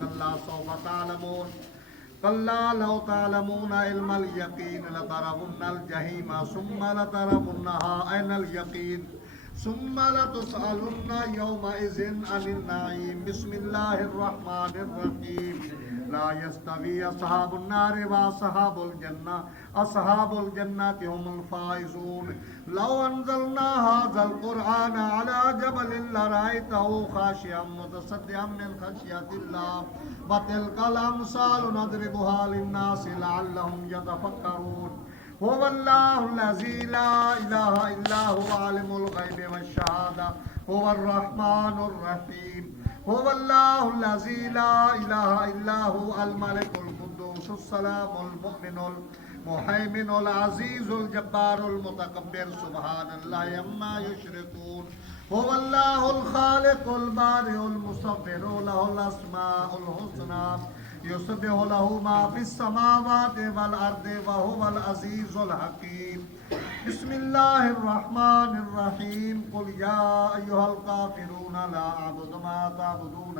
كلا سوف تعلمون كلا لو تعلمون علم اليقين لترون الجحيم ثم لترونها عين اليقين ثم لتسألن يومئذ عن النعيم بسم الله الرحمن الرحيم لا يستوي أصحاب النار وأصحاب الجنة أصحاب الجنة هم الفائزون لو أنزلنا هذا القرآن على جبل لرأيته خاشعا متصدعا من خشية الله وتلك الأمثال نضربها للناس لعلهم يتفكرون هو الله الذي لا إله إلا هو عالم الغيب والشهادة هو الرحمن الرحيم هو الله الذي لا إله إلا هو الملك القدوس السلام المؤمن المهيمن العزيز الجبار المتكبر سبحان الله عما يشركون هو الله الخالق البارئ المصور له الأسماء الحسنى يسبح له ما في السماوات والأرض وهو العزيز الحكيم بسم الله الرحمن الرحيم قل يا أيها الكافرون لا أعبد ما تعبدون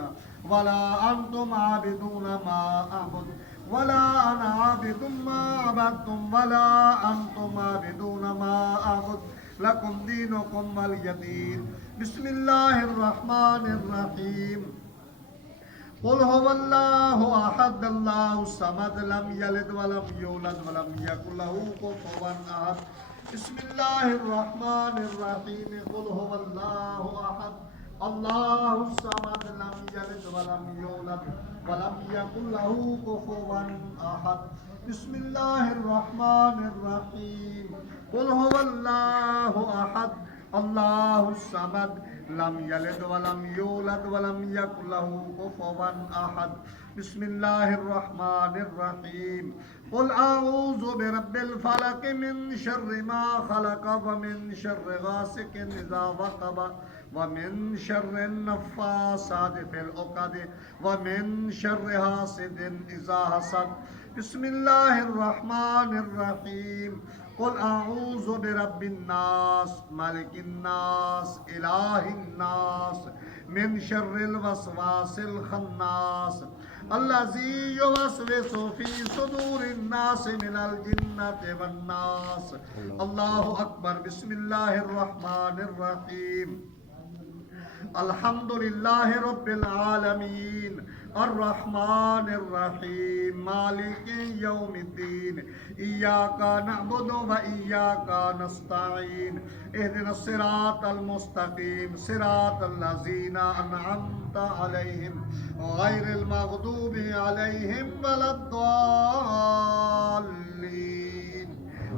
ولا أنتم عابدون ما أعبد ولا أنا عابد ما عبدتم ولا أنتم عابدون ما أعبد لكم دينكم ولي دين بسم الله الرحمن الرحيم قل هو الله أحد الله الصمد لم يلد ولم يولد ولم يكن له كفوا أحد بسم الله الرحمن الرحيم قل هو الله أحد الله الصمد لم يلد ولم يولد ولم يكن له كفوا أحد بسم الله الرحمن الرحيم قل هو الله أحد الله الصمد لم يلد ولم يولد ولم يكن له كفوا أحد بسم الله الرحمن الرحيم قل أعوذ برب الفلق من شر ما خلق ومن شر غاسق إذا وقب ومن شر النفاثات في العقد ومن شر حاسد إذا حسد بسم الله الرحمن الرحيم قل أعوذ برب الناس ملك الناس إله الناس من شر الوسواس الخناس الذي يوسوس في صدور الناس من الجنة والناس الله أكبر بسم الله الرحمن الرحيم الحمد لله رب العالمين الرحمن الرحيم مالك يوم الدين إياك نعبد وإياك نستعين اهدنا الصراط المستقيم صراط الذين أنعمت عليهم غير المغضوب عليهم ولا الضالين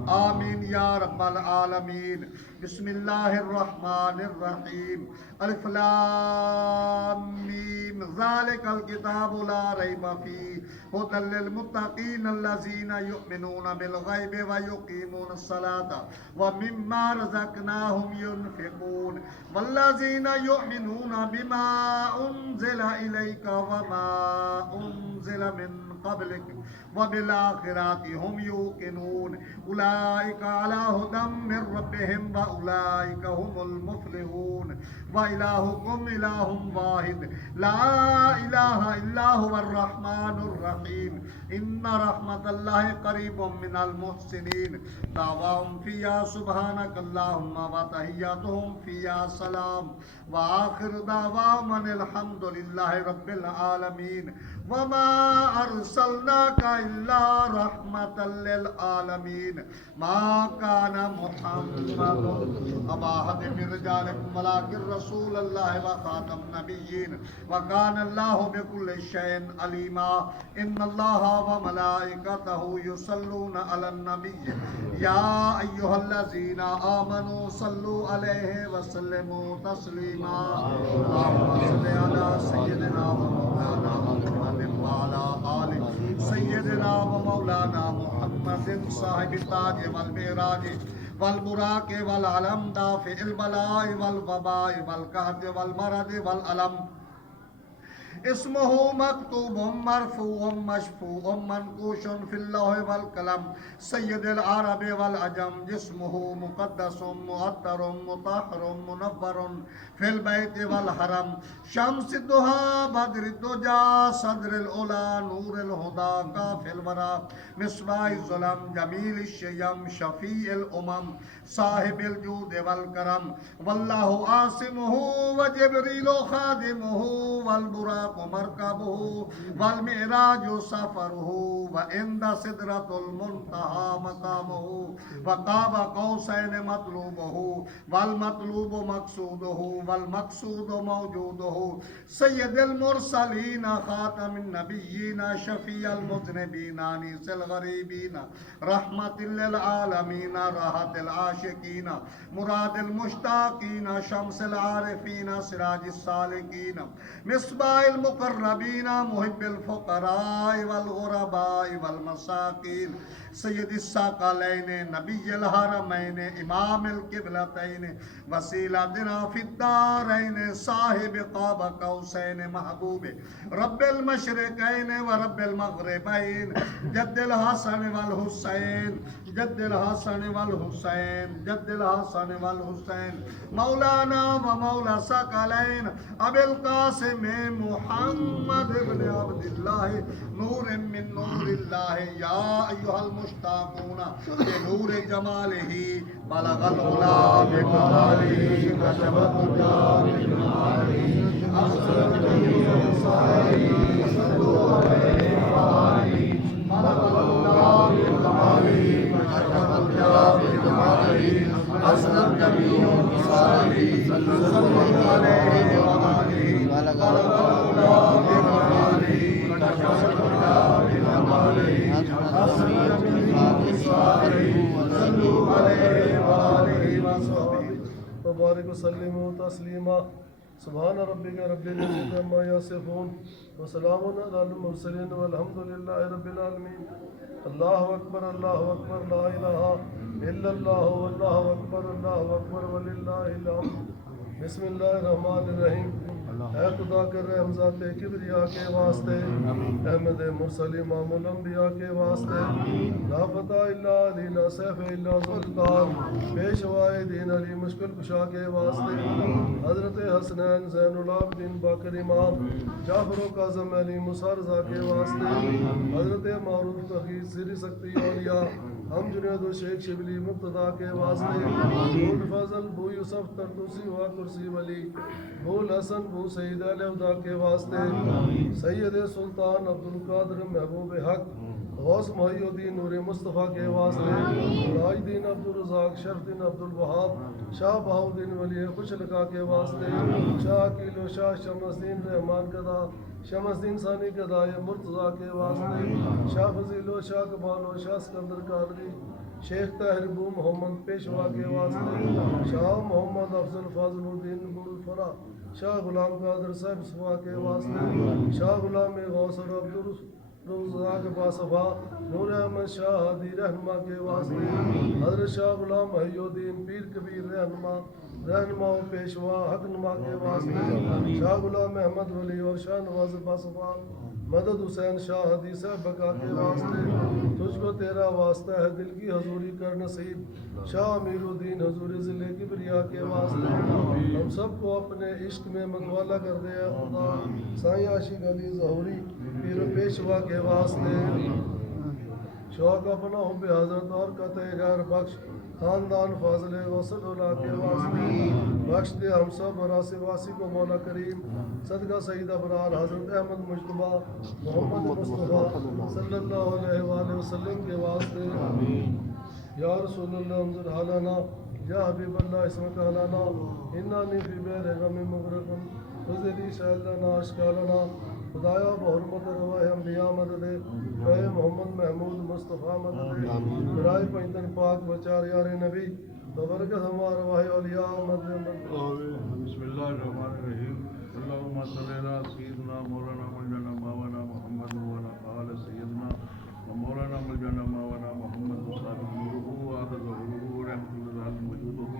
آمين يا رب العالمين بسم الله الرحمن الرحيم الف لام ميم ذلك الكتاب لا ريب فيه هدى للمتقين الذين يؤمنون بالغيب ويقيمون الصلاة ومما رزقناهم ينفقون والذين يؤمنون بما أنزل إليك وما أنزل من قبلك وبالآخرة هم يوقنون أولئك على هدى من ربهم وأولئك هم المفلحون وإلهكم إله واحد لا إله إلا هو الرحمن الرحيم إن رحمة الله قريب من المحسنين دعواهم فيها سبحانك اللهم وتحياتهم فيها سلام وآخر دعواهم أن الحمد لله رب العالمين وما أرسلناك إلا رحمة للعالمين ما كان محمد أبا أحد من رجالكم ولكن رسول الله وخاتم النبيين وكان الله بكل شيء عليما إن الله وملائكته يصلون على النبي يا أيها الذين آمنوا صلوا عليه وسلموا تسليما اللهم صل على سيدنا ومولانا محمد وعلى آل سيدنا ومولانا محمد صاحب التاج والمعراج والبراق والعلم دافع البلاء والوباء والقحط والمرض والألم اسمه مكتوب مرفوع مشفوع منقوش في اللوح والقلم سید العرب والعجم جسمه مقدس معطر مطهر منور في البيت والحرم شمس الضحى بدر الدجى صدر العلا نور الهدى كاف الورى مصباح الظلم جميل الشيم شفيع الأمم صاحب الجود والكرم والله عاصمه وجبريل خادمه والبراق مركبه والمعراج سفره وعند سدرة المنتهى مقامه وقاب قوسين مطلوبه والمطلوب مقصوده والمقصود موجوده سيد المرسلين خاتم النبيين شفيع المذنبين انيس الغريبين رحمة للعالمين راحة العاشقين مراد المشتاقين شمس العارفين سراج السالكين مصباح المقربين محب الفقراء والغرباء والمساكين سید الثقلین نبی الحرمین امام القبلتین وسیلتنا فی الدارین صاحب قاب قوسین محبوب رب المشرقین و رب المغربین جد الحسن والحسین جد الحسن والحسین جد الحسن والحسین مولانا و مولا ثقلین ابی القاسم محمد ابن عبداللہ نور من نور اللہ یا ایہا المشتاقون بنور جمالہ بلغ العلا بکمالہ کشف الدجى بجمالہ افضل النبی والصالحین صلوا علیہ وآلہ بلغ العلا بکمالہ کشف الدجى بجمالہ افضل النبی والصالحین صلوا علیہ وآلہ بلغ العلا بکمالہ کشف الدجى بجمالہ وبارك وسلم تسليما سبحان ربك رب العزة عما يصفون وسلام على المرسلين والحمد لله رب العالمين الله أكبر لا إله إلا الله والله أكبر ولله الحمد بسم اللہ الرحمن الرحیم اے خدا کر رحم ذات کبریا کے واسطے احمد مرسل امام الانبیاء کے واسطے لا فتح الا علی لا سیف الا ذوالفقار پیشوائے دین علی مشکل کشا کے واسطے حضرت حسنین زین العابدین باقر امام جعفر و کاظم علی موسیٰ رضا کے واسطے حضرت معروف تقی سری سکتی اولیاء ہم جنید و شیخ شبلی مقتدا کے واسطے بول فضل بو یوسف ترتوسی و کرسی ولی بول حسن بو سید الہدا کے واسطے سید سلطان عبدالقادر محبوب حق غوث محی الدین نور مصطفیٰ کے واسطے راج دین عبدالرزاق شرف دین عبدالوہاب شاہ بہاؤدین ولی خوش لقا کے واسطے شاہ عقیل و شاہ شمس دین رحمان قدا شمس دین ثانی قدائے مرتضیٰ کے واسطے شاہ فضیل و شاہ کمال و شاہ سکندر قادری شیخ طاہر بو محمد پیشوا کے واسطے شاہ محمد افضل فاضل الدین بو الفرا شاہ غلام قادر صاحب صفا کے واسطے شاہ غلام غوث اور عبدالرزاق باصفا نور احمد شاہ ہادی رہنما کے واسطے حضرت شاہ غلام محی الدین پیر کبیر رہنما و پیشوا حق نما کے واسطے شاہ غلام احمد ولی اور شاہ نواز باصفا مدد حسین شاہ حدیث بقا کے واسطے تجھ کو تیرا واسطہ ہے دل کی حضوری کر نصیب شاہ امیر الدین حضور ضلع کبریا کے واسطے ہم سب کو اپنے عشق میں متوالا کر دے خدا سائیں عاشق علی ظہوری پیر و پیشوا کے واسطے شوق اپنا حب حضرت اور قطع غیر بخش خاندان فاضل غسل اللہ کے واسطے بخش دے ہم سب وراث واسی کو مولا کریم صدقہ سید ابرار حضرت احمد مجتبیٰ محمد مصطفیٰ صلی اللہ علیہ وآلہ وسلم کے واسطے یا رسول اللہ انظر حالنا یا حبیب اللہ اسمک حالنا انانی فی بیر غم مغرقن خذلی شہلنا اشکالنا خدایا بحرمت رواہ انبیاء مدد اے محمد محمود مصطفیٰ مدد برائے پینتن پاک بچار یار نبی ببرکت ہمارا واہ اولیاء مدد بسم اللہ الرحمن الرحیم اللہم صلی اللہ سیدنا مولانا مولانا مولانا محمد وعلا آل سیدنا مولانا مولانا مولانا محمد صاحب نورہ آخر ظہورہ رحمت اللہ موجودہ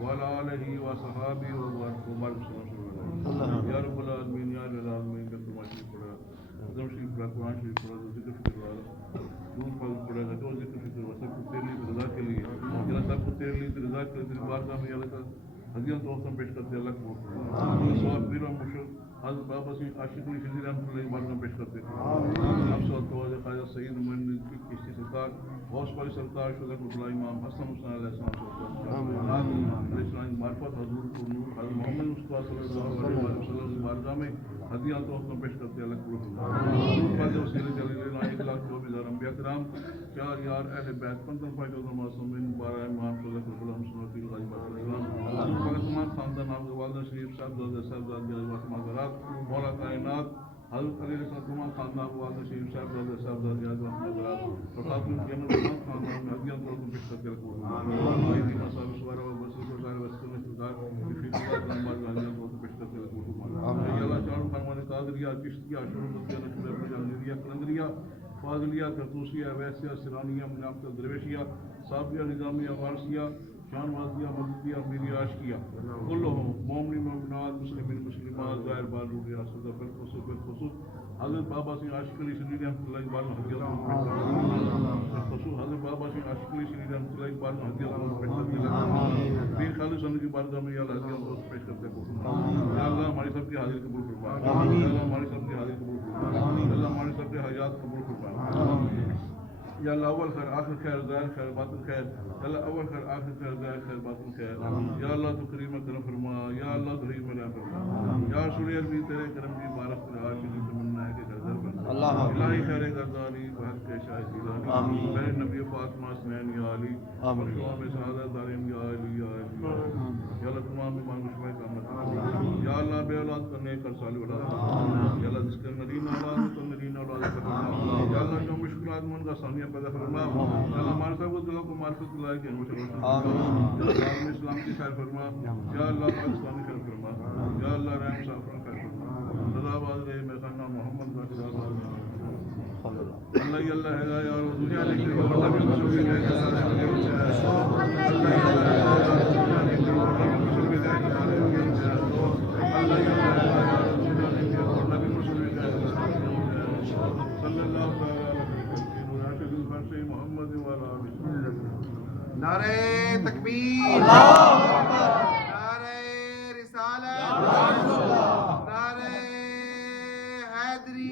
وعلا آلہ وصحابہ وبارک صلی اللہ علیہ وسلم یا رب العالمین یا العالمین پڑھا, قرآن شریف پڑھا, تو ذکر فکر والا دودھ پھل پڑے گا, جو ذکر فکر ہوا سب کو تیرے لیے رضا کے لیے, اللہ سب کو تیرے لیے رضا کے لیے بارگاہ میں اللہ کا ہدیہ توحفہ پیش کرتے اللہ کو سواب پیر و مشر حضرت بابا سی عاشق علی شزیر رحمۃ اللہ بارگاہ میں پیش کرتے ہم سب تو خواجہ سعید عمر کشتی سرکار غوث پالی سرکار شدہ اللہ امام حسن حسین علیہ السلام معرفت حضور کو نور حضرت محمد مصطفیٰ صلی اللہ علیہ وسلم بارگاہ میں ہدیہ توحفہ پیش کرتے اللہ کو خواجہ وسیلہ جلیل 1,24,000 انبیاء کرام چار یار اہل بیت 15 فائدہ معصومین 12 امام صلی اللہ علیہ وسلم سنت الغیب السلام تمام خاندان آپ کے والدہ شریف صاحبزادہ معذرات مولا کائنات حضرت علی رسول تمام خاندان والدہ شریف صاحبزادہ معذرات اور خاتون کے تمام خاندان میں ہدیہ طور پر پیش کرتے رکھو آئی دی مصاب سوارہ و بصیر کو سارے وسط میں سرکار فی اللہ نماز ہدیہ طور پر پیش کرتے رکھو یا اللہ چاروں فرمان قادریہ چشتیہ شروع نشریہ کلندریہ فاضلیہ کرتوسیہ ویسیہ سرانیہ منافت درویشیہ صابیہ نظامیہ وارثیہ شان وازیہ مددیہ میری عاشقیہ کلہم مومنین مومنات مسلمین مسلمات ظاہر بارو ریاست بالخصوص حضرت بابا سی عاشق علی شریف رحمۃ اللہ بارو ہدیہ خصوص حضرت بابا سی عاشق علی شریف رحمۃ اللہ بارو ہدیہ پیش کرتے پیر خالص ان کی بارگاہ میں یا اللہ ہدیہ پیش کرتے یا اللہ ہماری سب کی حاضری قبول فرما یا اللہ ہماری سب کی حاضری قبول فرما یا اللہ ہماری سب کی حاجات قبول فرما یا اللہ اول خیر آخر خیر ظاہر خیر باطن خیر یا اللہ اول خیر آخر خیر ظاہر خیر باطن خیر یا اللہ تو کریم کرم فرما یا اللہ تو رحیم رحم فرما یا رسول عربی تیرے کرم کی بارک تیرے عاشقی تمنا ہے کہ گردر بن الہی خیر گردانی بحق کے شاہد جیلانی میرے نبی فاطمہ حسنین یا علی مشروع میں سعادت داریم یا علی یا علی یا اللہ تمام ایمان مشروع کامت یا اللہ بے اولاد کرنے کر صالح اولاد یا اللہ جس کے نرین اولاد تو نرین اولاد یا اللہ جو مشکلات من کا ثانیہ پیدا فرما یا اللہ ہمارے سب کو دلوں کو معرفت دلائے کہ ہمیشہ روشن فرما یا اللہ اسلام کی خیر فرما یا اللہ پاکستانی خیر فرما یا اللہ رحم صافران خیر فرما رضا باز رہے میں خانہ محمد کا رضا باز اللہ یا اللہ ہے یا دنیا لکھنے کو اللہ بھی مشروع ہے نعرہ تکبیر، نعرہ رسالت، نعرہ حیدری